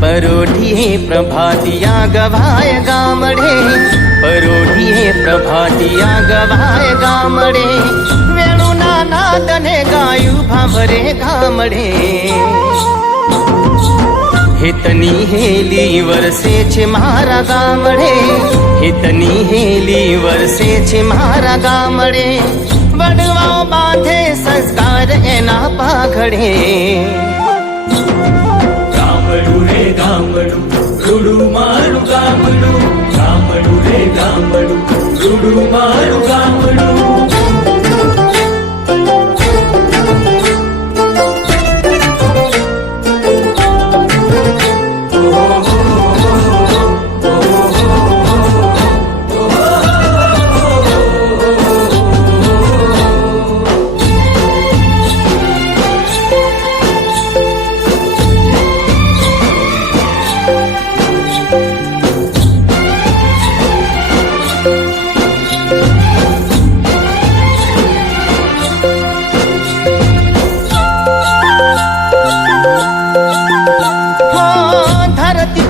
परोढिये प्रभातिया गवाय गामडे, परोढिये प्रभातिया गवाय गामडे, वेणुना नादने गायु भाभरे गामडे। हितनी हेली वर्षे छे मारा गामडे, हितनी हेली वर्षे छे मारा गामडे, वडवाओ बांधे संस्कार एना पाघडे। गामडू रे गामडू रुडू मारू गामडू, गामडू रे गामडू रुडू मारू गामडू।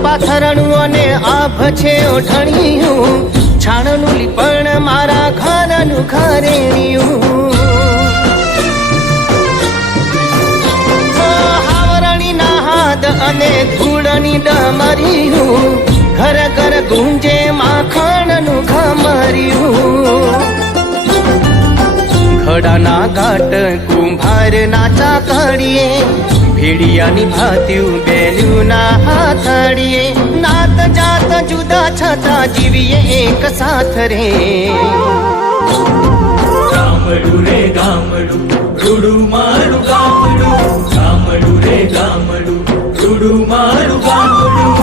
પાથરણું અને આભ છે ઓઢણિયું, છાણનું લીપણ મારા ઘરનું ઘરેણિયું। હાવરણીના હાથ અને ધૂળની ડમરિયું, ઘર ઘર ગુંજે માખણનું ઘમરિયું। ઘડાના ઘાટ કુંભારના ચાકડીએ, ભેડિયાની ભાત્યું બેલ્યુના હાથડીએ, નાત જાત જુદા છતાં જીવીએ એક સાથ રે। ગામડું રે ગામડું રૂડું મારું ગામડું, ગામડું રે ગામડું રૂડું મારું ગામડું।